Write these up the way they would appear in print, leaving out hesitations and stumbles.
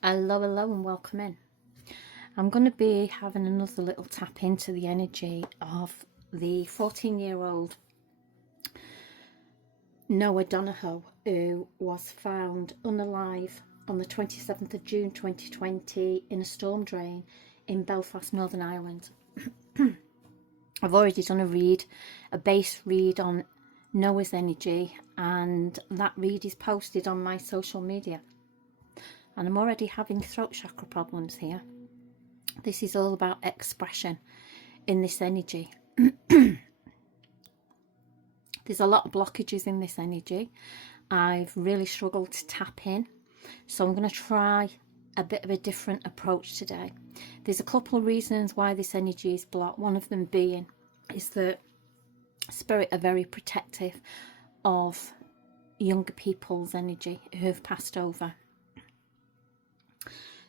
Hello, hello, and welcome in. I'm going to be having another little tap into the energy of the 14-year-old Noah Donohoe, who was found unalive on the 27th of June 2020 in a storm drain in Belfast, Northern Ireland. I've already done a base read on Noah's energy, and that read is posted on my social media. And I'm already having throat chakra problems here. This is all about expression in this energy. There's a lot of blockages in this energy. I've really struggled to tap in. So I'm going to try a bit of a different approach today. There's a couple of reasons why this energy is blocked. One of them being is that spirit are very protective of younger people's energy who have passed over.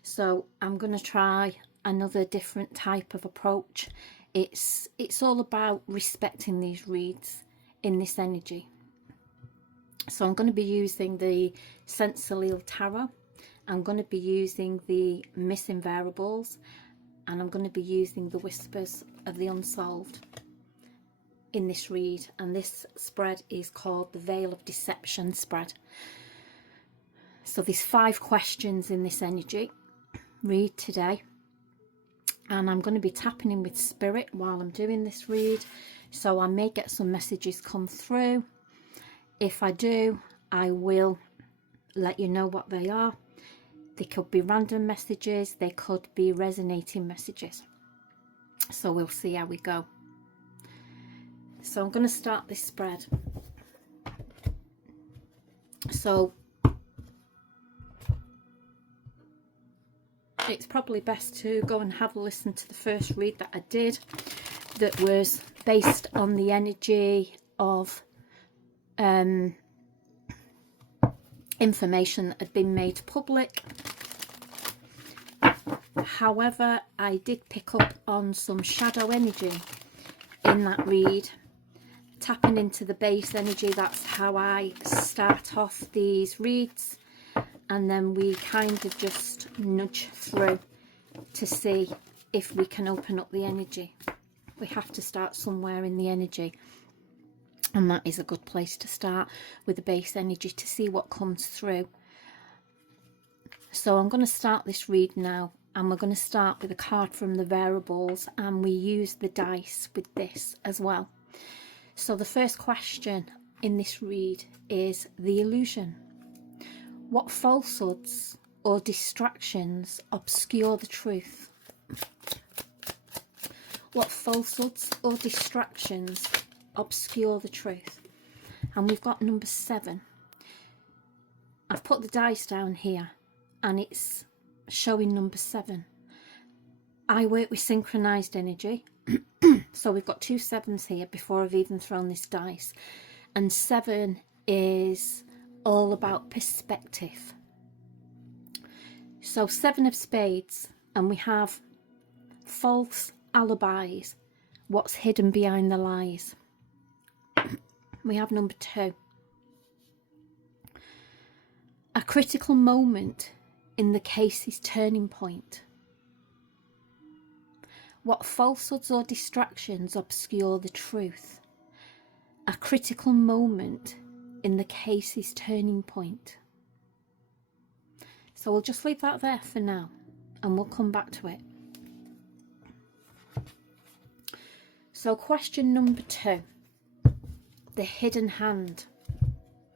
So I'm going to try another different type of approach. It's all about respecting these reads in this energy. So I'm going to be using the Sensalil Tarot. I'm going to be using the Missing Variables, and I'm going to be using the Whispers of the Unsolved in this read. And this spread is called the Veil of Deception spread. So there's 5 questions in this energy read today, and I'm going to be tapping in with spirit while I'm doing this read, so I may get some messages come through. If I do, I will let you know what they are. They could be random messages, they could be resonating messages, so we'll see how we go. So I'm going to start this spread. So it's probably best to go and have a listen to the first read that I did, that was based on the energy of information that had been made public. However, I did pick up on some shadow energy in that read, tapping into the base energy. That's how I start off these reads. And then we kind of just nudge through to see if we can open up the energy. We have to start somewhere in the energy. And that is a good place to start, with the base energy, to see what comes through. So I'm going to start this read now. And we're going to start with a card from the variables. And we use the dice with this as well. So the first question in this read is the illusion. What falsehoods or distractions obscure the truth? What falsehoods or distractions obscure the truth? And we've got number 7. I've put the dice down here and it's showing number 7. I work with synchronized energy. So we've got 2 7s here before I've even thrown this dice. And 7 is all about perspective. So 7 of spades, and we have false alibis, what's hidden behind the lies. We have number 2, a critical moment in the case's turning point. What falsehoods or distractions obscure the truth? A critical moment in the case's turning point. So we'll just leave that there for now, and we'll come back to it. So question number 2, the hidden hand.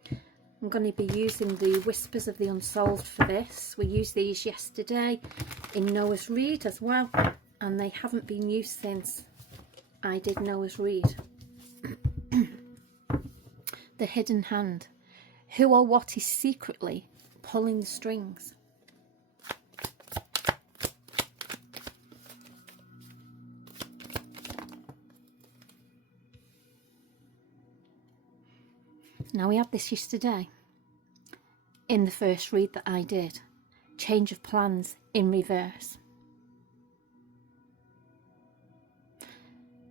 I'm going to be using the Whispers of the Unsolved for this. We used these yesterday in Noah's read as well, and they haven't been used since I did Noah's read. The hidden hand. Who or what is secretly pulling the strings? Now we had this yesterday in the first read that I did. Change of plans in reverse.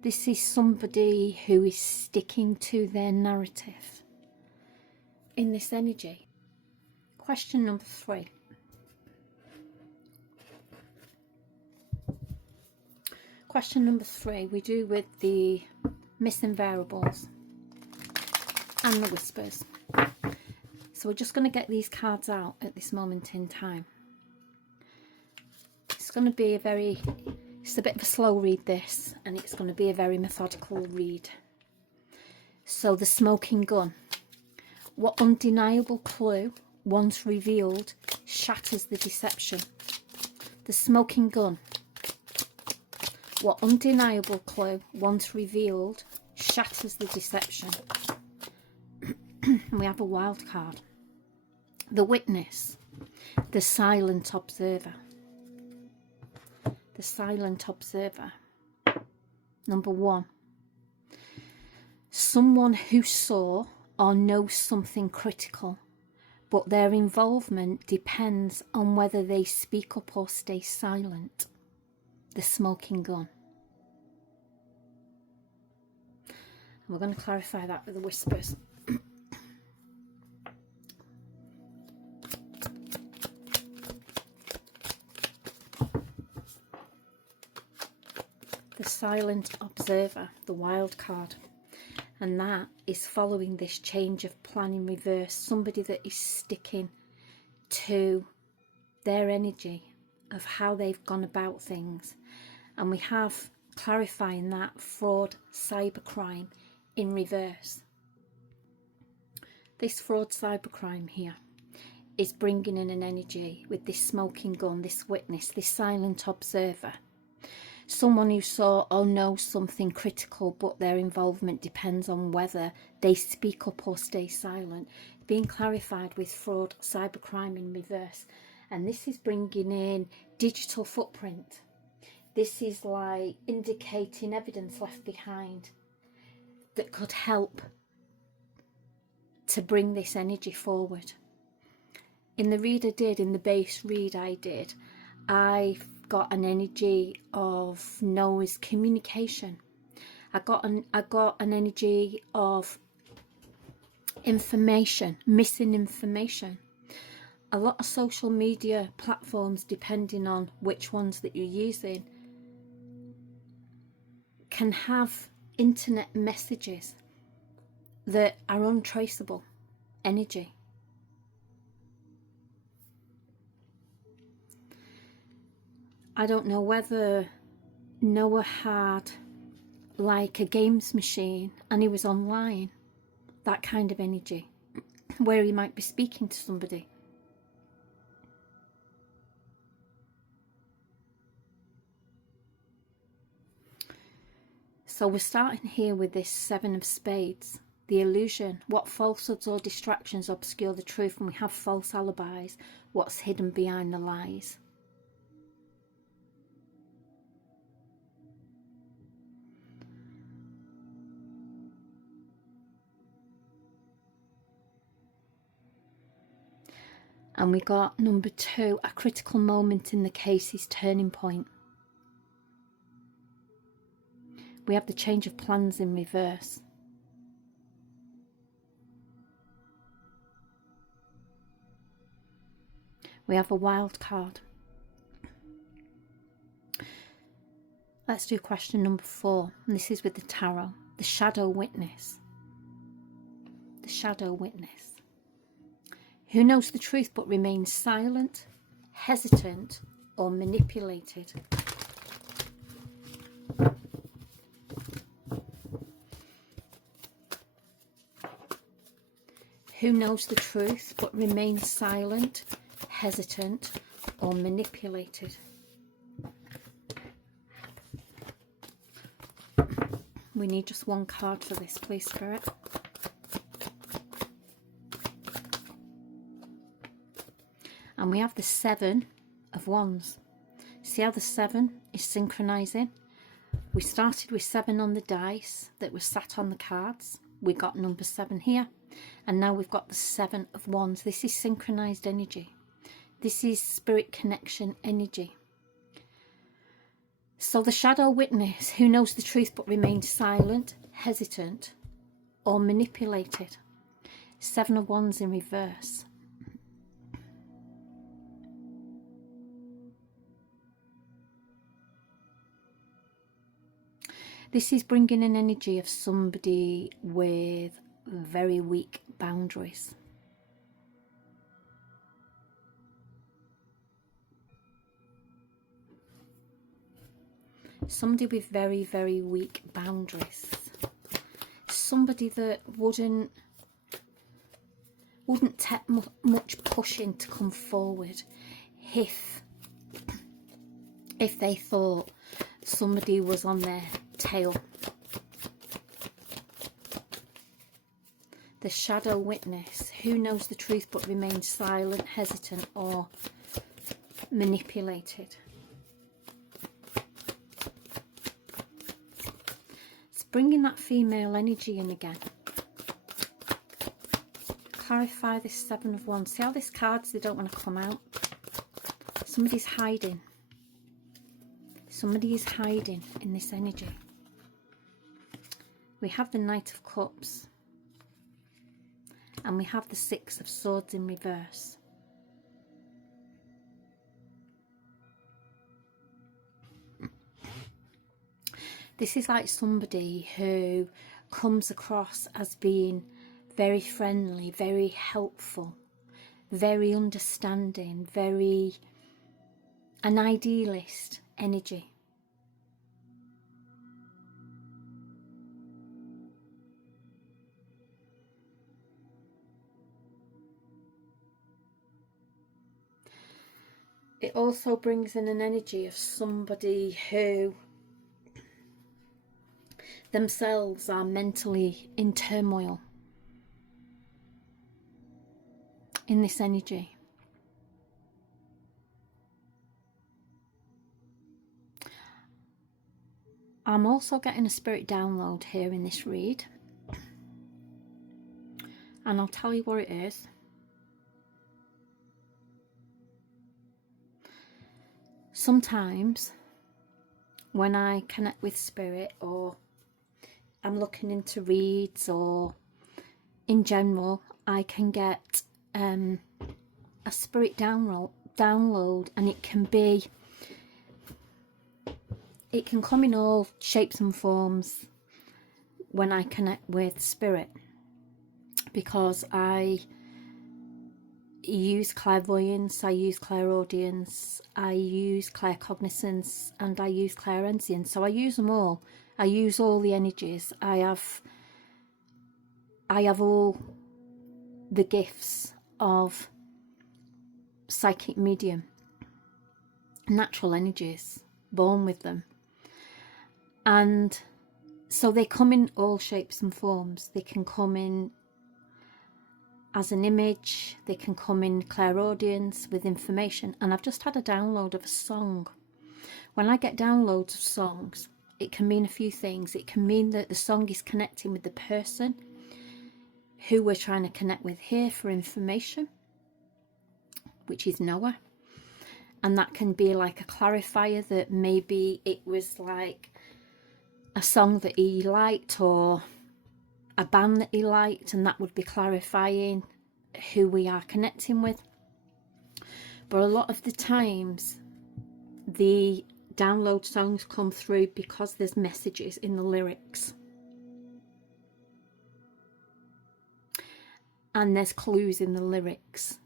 This is somebody who is sticking to their narrative in this energy. Question number 3. question number 3 we do with the missing variables and the whispers. So we're just going to get these cards out at this moment in time. It's going to be it's a bit of a slow read, this, and it's going to be a very methodical read. So the smoking gun. What undeniable clue, once revealed, shatters the deception? The smoking gun. What undeniable clue, once revealed, shatters the deception? And we have a wild card. The witness. The silent observer. The silent observer. Number 1. Someone who saw or knows something critical, but their involvement depends on whether they speak up or stay silent. The smoking gun. And we're going to clarify that with the whispers. The silent observer, the wild card. And that is following this change of plan in reverse. Somebody that is sticking to their energy of how they've gone about things. And we have clarifying that fraud, cybercrime in reverse. This fraud, cybercrime here is bringing in an energy with this smoking gun, this witness, this silent observer. Someone who saw or knows something critical, but their involvement depends on whether they speak up or stay silent. Being clarified with fraud, cybercrime in reverse. And this is bringing in digital footprint. This is like indicating evidence left behind that could help to bring this energy forward. In the read I did, in the base read I did, I got an energy of Noah's communication. I got an energy of information, missing information. A lot of social media platforms, depending on which ones that you're using, can have internet messages that are untraceable energy. I don't know whether Noah had like a games machine and he was online, that kind of energy, where he might be speaking to somebody. So we're starting here with this 7 of Spades, the illusion. What falsehoods or distractions obscure the truth? And we have false alibis, what's hidden behind the lies. And we got number 2, a critical moment in the case's turning point. We have the change of plans in reverse. We have a wild card. Let's do question number 4. And this is with the tarot. The shadow witness. The shadow witness. Who knows the truth but remains silent, hesitant, or manipulated? Who knows the truth but remains silent, hesitant, or manipulated? We need just one card for this, please, Spirit. And we have the 7 of Wands. See how the 7 is synchronizing? We started with 7 on the dice that was sat on the cards. We got number 7 here. And now we've got the 7 of Wands. This is synchronized energy. This is spirit connection energy. So the shadow witness, who knows the truth but remains silent, hesitant, or manipulated. 7 of Wands in reverse. This is bringing an energy of somebody with very weak boundaries. Somebody with very, very weak boundaries. Somebody that wouldn't take much pushing to come forward if they thought somebody was on their tail. The shadow witness, who knows the truth but remains silent, hesitant or manipulated. It's bringing that female energy in again. Clarify this Seven of Wands. See how this cards, they don't want to come out. Somebody's hiding. Somebody is hiding in this energy. We have the Knight of Cups. And we have the Six of Swords in reverse. This is like somebody who comes across as being very friendly, very helpful, very understanding, very an idealist energy. It also brings in an energy of somebody who themselves are mentally in turmoil in this energy. I'm also getting a spirit download here in this read, and I'll tell you what it is. Sometimes when I connect with spirit, or I'm looking into reads, or in general, I can get a spirit download, and it can come in all shapes and forms when I connect with spirit, because I use clairvoyance, I use clairaudience, I use claircognizance, and I use clairenscience. So I use them all. I use all the energies. I have all the gifts of psychic medium, natural energies, born with them. And so they come in all shapes and forms. They can come in as an image, they can come in clairaudience with information. And I've just had a download of a song. When I get downloads of songs, it can mean a few things. It can mean that the song is connecting with the person who we're trying to connect with here for information, which is Noah. And that can be like a clarifier, that maybe it was like a song that he liked, or a band that he liked, and that would be clarifying who we are connecting with. But a lot of the times the download songs come through because there's messages in the lyrics, and there's clues in the lyrics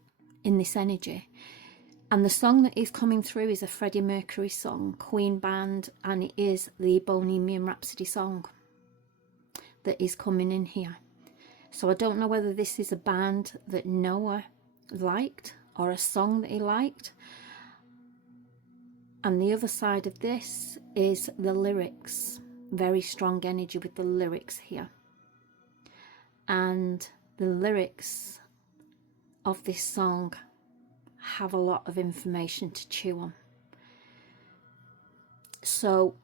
in this energy. And the song that is coming through is a Freddie Mercury song, Queen Band, and it is the Bohemian Rhapsody song that is coming in here. So I don't know whether this is a band that Noah liked or a song that he liked. And the other side of this is the lyrics. Very strong energy with the lyrics here. And the lyrics of this song have a lot of information to chew on. So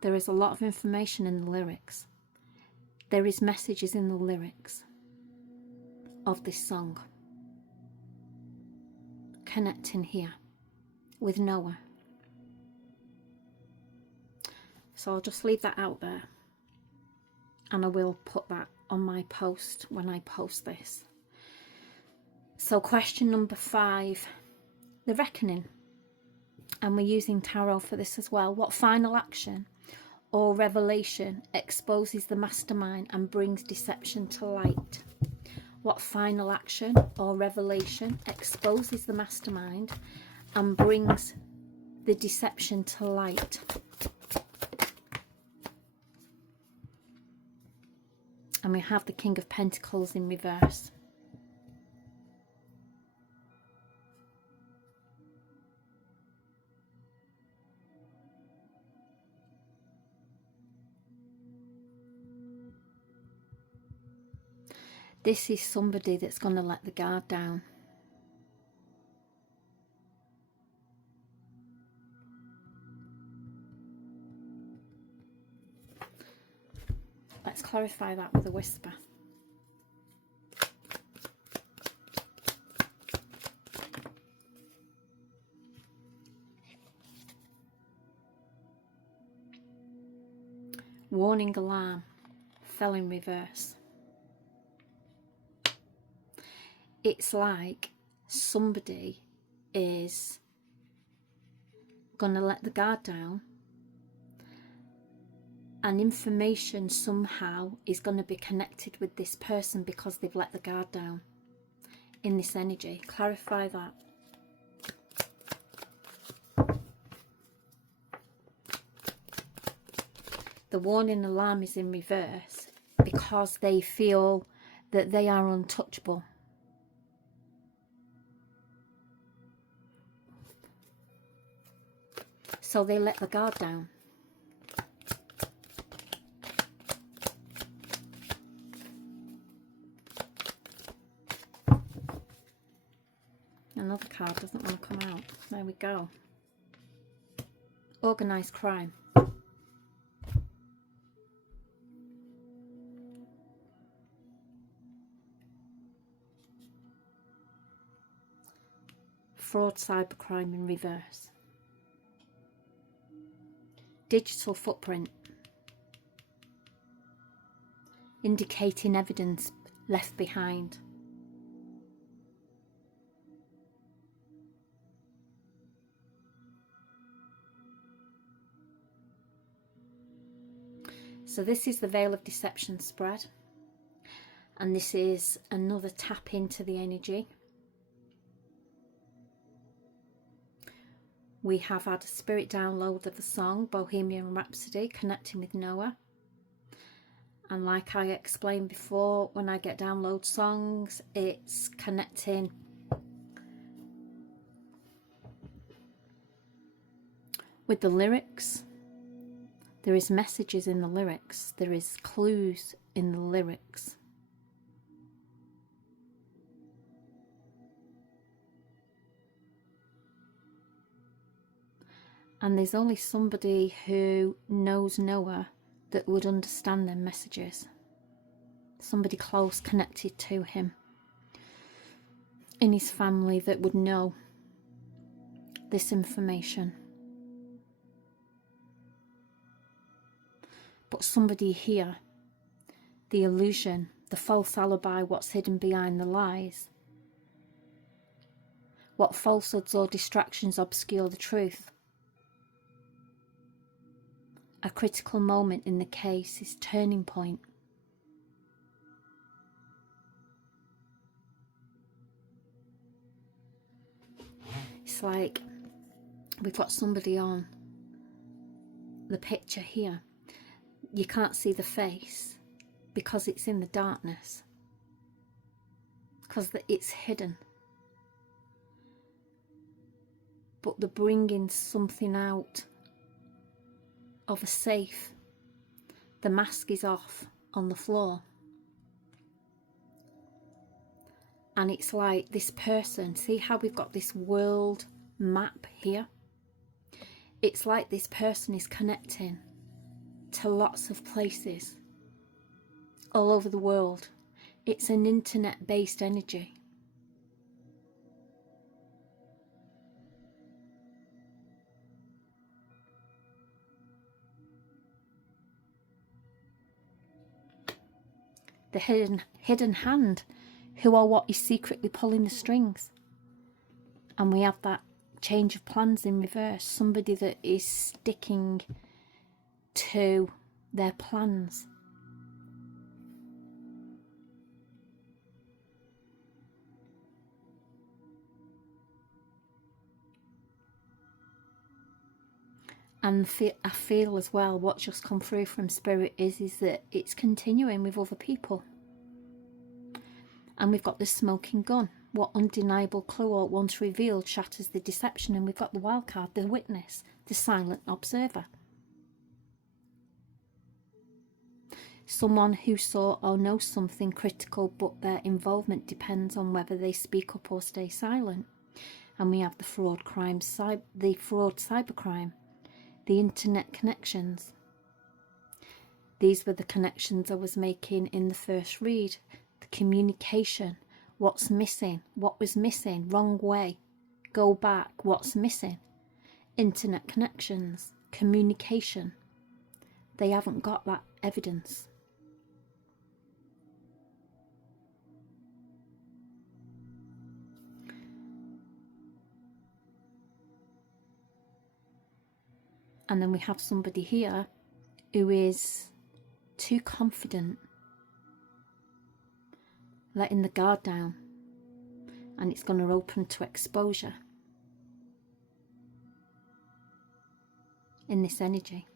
there is a lot of information in the lyrics. There is messages in the lyrics of this song connecting here with Noah. So I'll just leave that out there, and I will put that on my post when I post this. So question number 5, the reckoning. And we're using tarot for this as well. What final action or revelation exposes the mastermind and brings deception to light? What final action or revelation exposes the mastermind and brings the deception to light? And we have the King of Pentacles in reverse. This is somebody that's going to let the guard down. Let's clarify that with a whisper. Warning alarm fell in reverse. It's like somebody is going to let the guard down, and information somehow is going to be connected with this person because they've let the guard down in this energy. Clarify that. The warning alarm is in reverse because they feel that they are untouchable. So they let the guard down. Another card doesn't want to come out. There we go. Organised crime. Fraud, cybercrime in reverse. Digital footprint. Indicating evidence left behind. So this is the veil of deception spread, and this is another tap into the energy. We have had a spirit download of the song Bohemian Rhapsody, connecting with Noah. And like I explained before, when I get download songs, it's connecting with the lyrics. There is messages in the lyrics. There is clues in the lyrics. And there's only somebody who knows Noah that would understand them messages. Somebody close, connected to him in his family that would know this information. But somebody here, the illusion, the false alibi, what's hidden behind the lies, what falsehoods or distractions obscure the truth. A critical moment in the case is turning point. It's like we've got somebody on the picture here. You can't see the face because it's in the darkness, because it's hidden. But they're bringing something out of a safe. The mask is off on the floor. And it's like this person, see how we've got this world map here? It's like this person is connecting to lots of places all over the world. It's an internet-based energy. The hidden hand Who or what is secretly pulling the strings? And we have that change of plans in reverse. Somebody that is sticking to their plans. And I feel as well, what's just come through from Spirit is that it's continuing with other people. And we've got the smoking gun. What undeniable clue or once revealed shatters the deception? And we've got the wild card, the witness, the silent observer. Someone who saw or knows something critical, but their involvement depends on whether they speak up or stay silent. And we have the fraud crime, the fraud cybercrime, the internet connections. These were the connections I was making in the first read. The communication, what's missing, what was missing, wrong way, go back, what's missing. Internet connections, communication. They haven't got that evidence. And then we have somebody here who is too confident, letting the guard down, and it's going to open to exposure in this energy.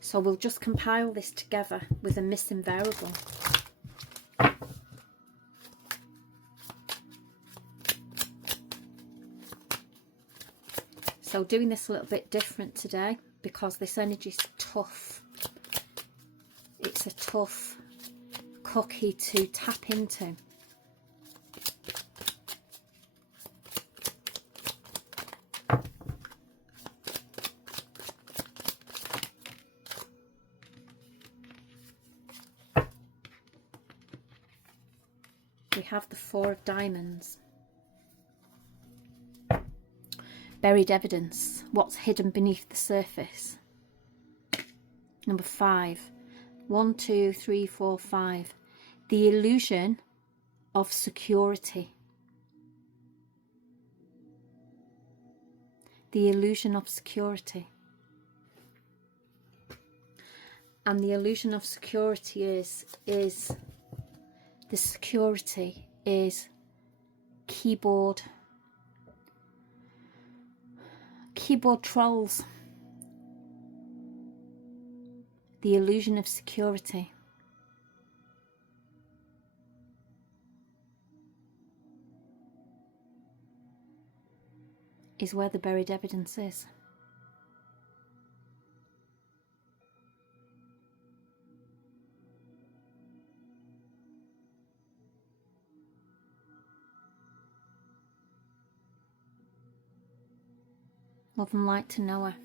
So we'll just compile this together with a missing variable. So doing this a little bit different today because this energy is tough. It's a tough cookie to tap into. We have the Four of Diamonds. Buried evidence, what's hidden beneath the surface. Number 5, 1, 2, 3, 4, 5. The illusion of security. The illusion of security. And the illusion of security is the security is keyboard trolls. The illusion of security. Is where the buried evidence is. Love and light to Noah.